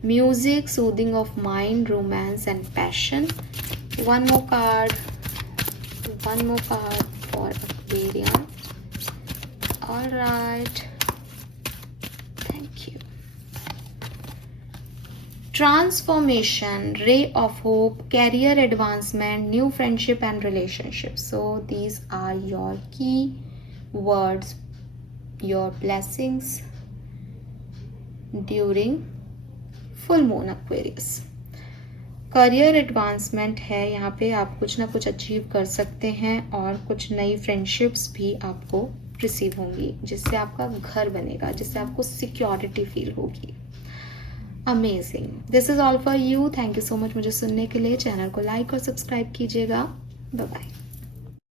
Music, soothing of mind, romance and passion. One more card for Aquarium. All right, thank you. Transformation, ray of hope, career advancement, new friendship and relationships. So these are your key words, your blessings during full moon Aquarius. Career advancement है, यहाँ पे आप कुछ ना कुछ achieve कर सकते हैं, और कुछ नई फ्रेंडशिप्स भी आपको रिसीव होंगी, जिससे आपका घर बनेगा, जिससे आपको सिक्योरिटी फील होगी। Amazing, this is all for you. Thank you so much मुझे सुनने के लिए। चैनल को लाइक और सब्सक्राइब कीजिएगा। Bye bye.